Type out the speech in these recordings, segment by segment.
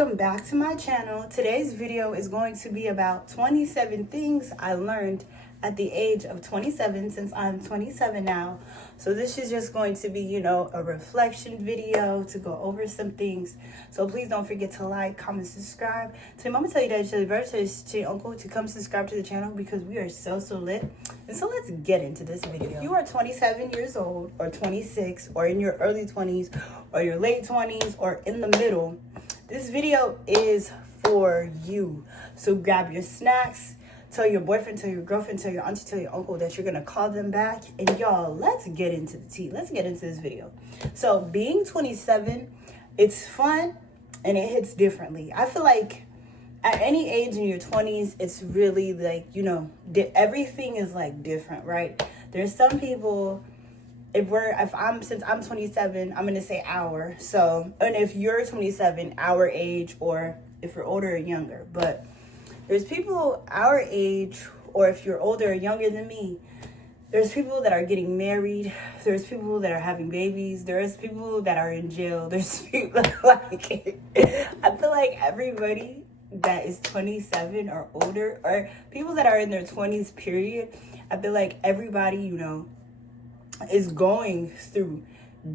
welcome back to my channel. Today's video is going to be about 27 things I learned at the age of 27, since I'm 27 now. So this is just going to be, a reflection video to go over some things. So please don't forget to like, comment, subscribe. Today I'm gonna tell you that it's your birthday to your uncle to come subscribe to the channel because we are so lit. And so let's get into this video. If you are 27 years old or 26 or in your early 20s or your late 20s or in the middle, this video is for you. So grab your snacks, tell your boyfriend, tell your girlfriend, tell your auntie, tell your uncle that you're gonna call them back. And y'all, let's get into the tea. Let's get into this video. So being 27, it's fun and it hits differently. I feel like at any age in your 20s, it's really like, everything is like different, right? There's some people, since I'm 27, I'm gonna say our. So, and if you're 27, our age, or if you're older or younger, but there's people our age, or if you're older or younger than me, there's people that are getting married. There's people that are having babies. There's people that are in jail. There's people like, I feel like everybody that is 27 or older, or people that are in their 20s period, I feel like everybody, is going through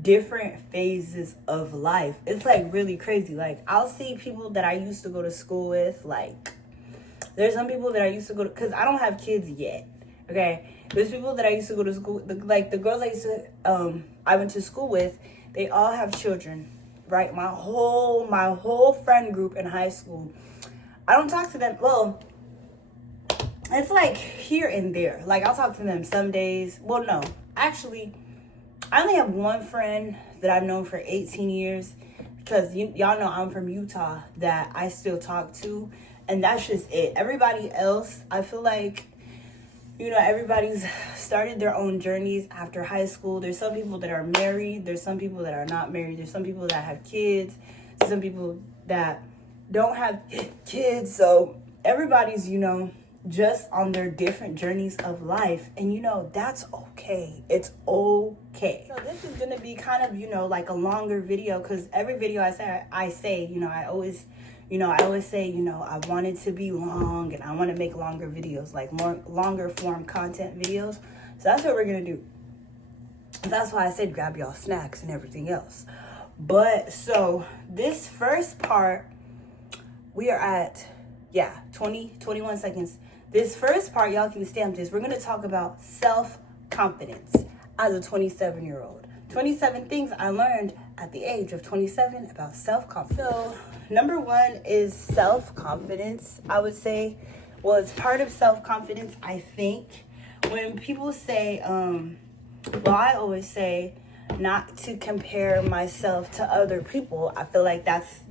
different phases of life. It's like really crazy. Like I'll see people that I used to go to school with, like there's some people that I used to go to, because I don't have kids yet, okay? There's people that I used to go to school, like the girls I went to school with, they all have children, right? My whole friend group in high school, I don't talk to them, well, it's like here and there. Like I'll talk to them some days. Well, no, actually, I only have one friend that I've known for 18 years, because y'all know I'm from Utah, that I still talk to. And that's just it. Everybody else, I feel like, everybody's started their own journeys after high school. There's some people that are married. There's some people that are not married. There's some people that have kids. There's some people that don't have kids. So everybody's, just on their different journeys of life. And, that's okay. It's okay. So this is going to be kind of, like a longer video, because every video I say, I always say, I want it to be long and I want to make longer videos, like more longer form content videos. So that's what we're going to do. That's why I said grab y'all snacks and everything else. But so this first part, we are at, 21 seconds. This first part, y'all can stamp this. We're going to talk about self-confidence as a 27-year-old. 27 things I learned at the age of 27 about self-confidence. So number one is self-confidence. I would say, well, it's part of self-confidence, I think. When people say, I always say not to compare myself to other people. I feel like that's,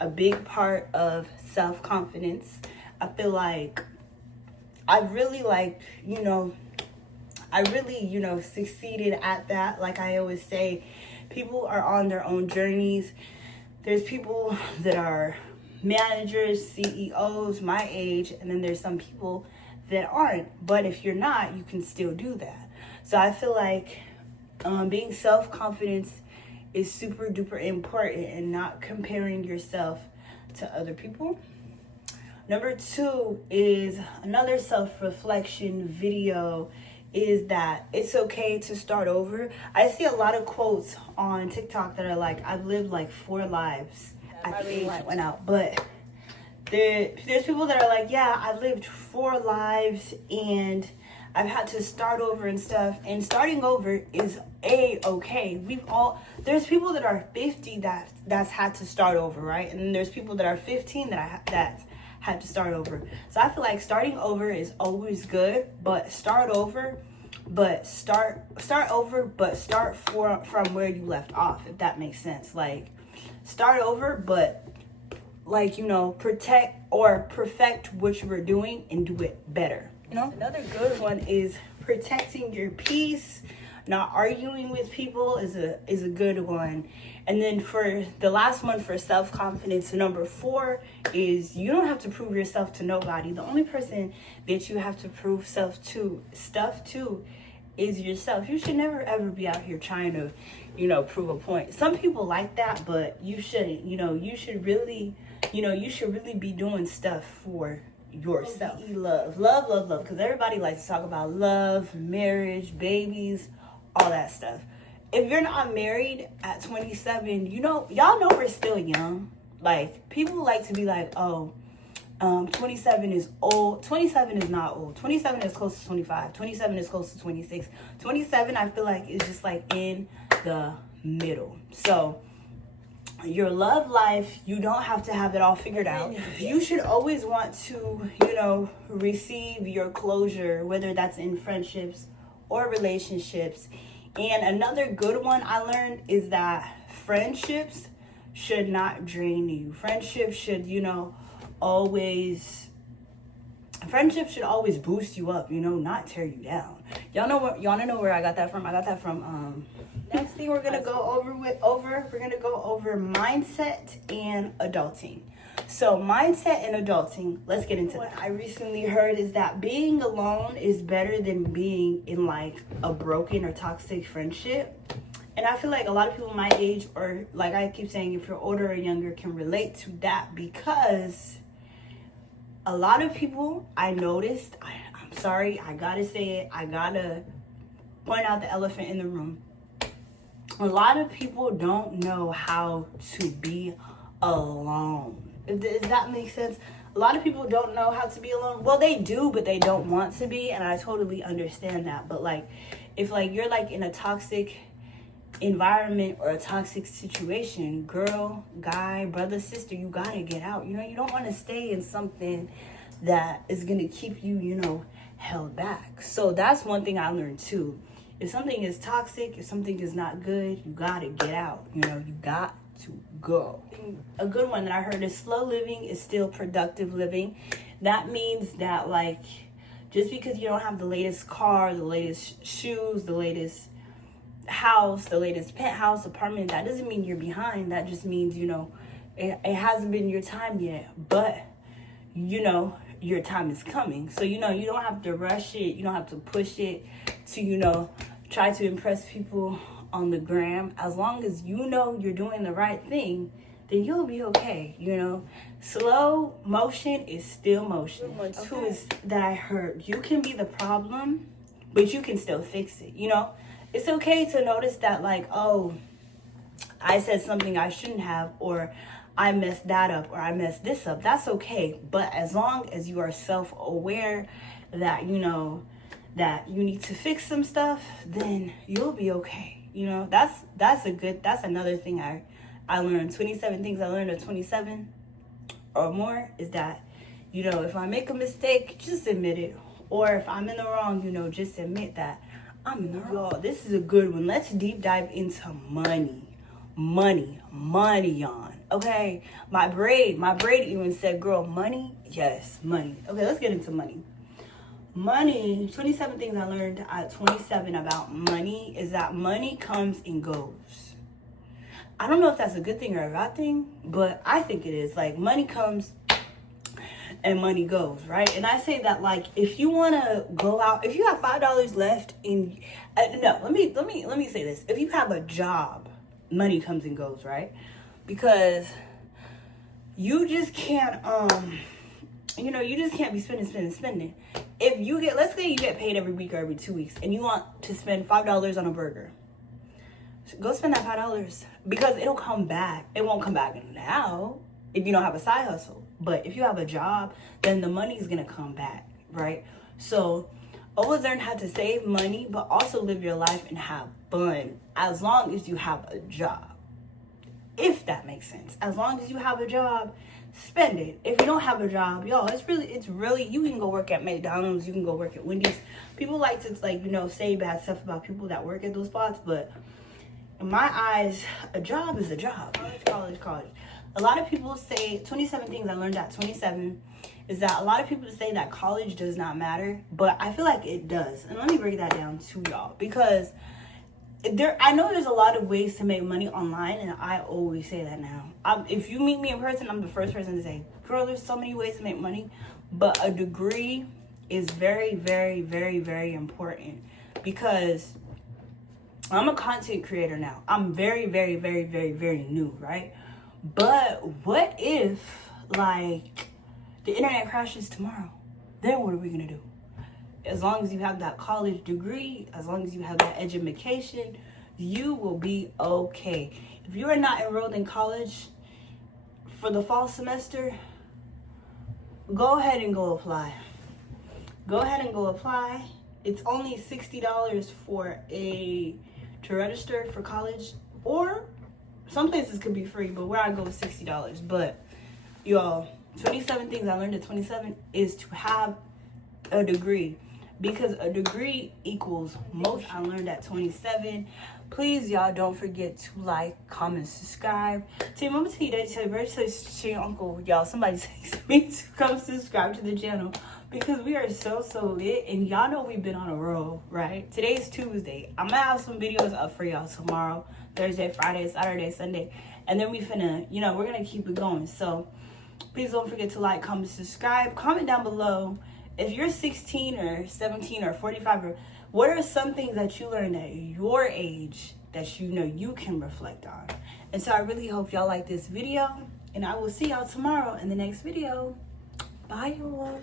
a big part of self-confidence. I feel like I really succeeded at that. Like I always say, people are on their own journeys. There's people that are managers, CEOs, my age, and then there's some people that aren't. But if you're not, you can still do that. So I feel like being self-confident is super duper important, and not comparing yourself to other people. Number two is another self-reflection video, is that it's okay to start over. I see a lot of quotes on TikTok that are like, I've lived like 4 lives at the age I went out. But there's people that are like, yeah, I've lived 4 lives and I've had to start over and stuff. And starting over is okay. There's people that are 50 that's had to start over, right? And then there's people that are 15 that had to start over. So I feel like starting over is always good, but start over but start from where you left off, if that makes sense. Like start over, but protect or perfect what you were doing and do it better. Another good one is protecting your peace. Not arguing with people is a good one. And then for the last one, for self-confidence, number 4 is you don't have to prove yourself to nobody. The only person that you have to prove stuff to is yourself. You should never ever be out here trying to prove a point. Some people like that, but you shouldn't. You should really be doing stuff for yourself. Love, because everybody likes to talk about love, marriage, babies, all that stuff. If you're not married at 27, y'all know we're still young. Like, people like to be like, oh, 27 is old. 27 is not old. 27 is close to 25. 27 is close to 26. 27, I feel like, is just like in the middle. So your love life, you don't have to have it all figured out. You should always want to, receive your closure, whether that's in friendships or relationships. And another good one I learned is that friendships should not drain you. Friendships should, always boost you up, not tear you down. Y'all wanna know where I got that from? I got that from next thing we're gonna go over mindset and adulting. So mindset and adulting, let's get into that. What I recently heard is that being alone is better than being in like a broken or toxic friendship. And I feel like a lot of people my age, or like I keep saying, if you're older or younger, can relate to that, because a lot of people I noticed, I'm sorry, I gotta say it, I gotta point out the elephant in the room. A lot of people don't know how to be alone. Does that make sense? A lot of people don't know how to be alone. Well, they do, but they don't want to be, and I totally understand that. But like, if like you're like in a toxic environment or a toxic situation, girl, guy, brother, sister, you gotta get out. You don't want to stay in something that is gonna keep you, held back. So that's one thing I learned too. If something is toxic, if something is not good, you gotta get out. You got to go. A good one that I heard is slow living is still productive living. That means that like, just because you don't have the latest car, the latest shoes, the latest house, the latest penthouse apartment, that doesn't mean you're behind. That just means, it hasn't been your time yet, but your time is coming. So you don't have to rush it, you don't have to push it to try to impress people on the gram. As long as you're doing the right thing, then you'll be okay. Slow motion is still motion. One too is that I heard, you can be the problem, but you can still fix it. It's okay to notice that, like, oh, I said something I shouldn't have, or I messed that up, or I messed this up. That's okay. But as long as you are self-aware that, that you need to fix some stuff, then you'll be okay. That's another thing I learned. 27 things I learned at 27 or more is that, if I make a mistake, just admit it. Or if I'm in the wrong, just admit that I'm in the wrong. Y'all, this is a good one. Let's deep dive into money. Money on. Okay, my braid even said, girl, money? Yes, money. Okay, let's get into money. 27 things I learned at 27 about money is that money comes and goes. I don't know if that's a good thing or a bad thing, but I think it is. Like, money comes and money goes, right? And I say that, like, if you want to go out, if you have $5 left in, no, let me say this. If you have a job, money comes and goes, right? Because you just can't, you just can't be spending. If you get, let's say you get paid every week or every 2 weeks, and you want to spend $5 on a burger, go spend that $5, because it'll come back. It won't come back now if you don't have a side hustle. But if you have a job, then the money is going to come back, right? So always learn how to save money, but also live your life and have fun, as long as you have a job. If that makes sense. As long as you have a job, spend it. If you don't have a job, y'all, it's really, you can go work at McDonald's, you can go work at Wendy's. People like to, say bad stuff about people that work at those spots, but in my eyes, a job is a job. College. A lot of people say, 27 things I learned at 27, is that a lot of people say that college does not matter, but I feel like it does. And let me break that down to y'all, because I know there's a lot of ways to make money online, and I always say that now. If you meet me in person, I'm the first person to say, girl, there's so many ways to make money, but a degree is very, very, very, very important, because I'm a content creator now. I'm very, very, very, very, very new, right? But what if, like, the internet crashes tomorrow? Then what are we gonna do? As long as you have that college degree, as long as you have that education, you will be okay. If you are not enrolled in college for the fall semester, go ahead and go apply. Go ahead and go apply. It's only $60 to register for college, or some places could be free, but where I go is $60. But y'all, 27 things I learned at 27 is to have a degree, because a degree equals most. I learned at 27. Please, y'all, don't forget to like, comment, subscribe. Team, I'm gonna tell you that. Tell your uncle, y'all, somebody text me to come subscribe to the channel, because we are so lit, and y'all know we've been on a roll, right? Today's Tuesday. I'm gonna have some videos up for y'all tomorrow, Thursday, Friday, Saturday, Sunday, and then we finna, we're gonna keep it going. So please don't forget to like, comment, subscribe. Comment down below if you're 16 or 17 or 45, or what are some things that you learned at your age that you can reflect on. And so I really hope y'all like this video, and I will see y'all tomorrow in the next video. Bye, y'all.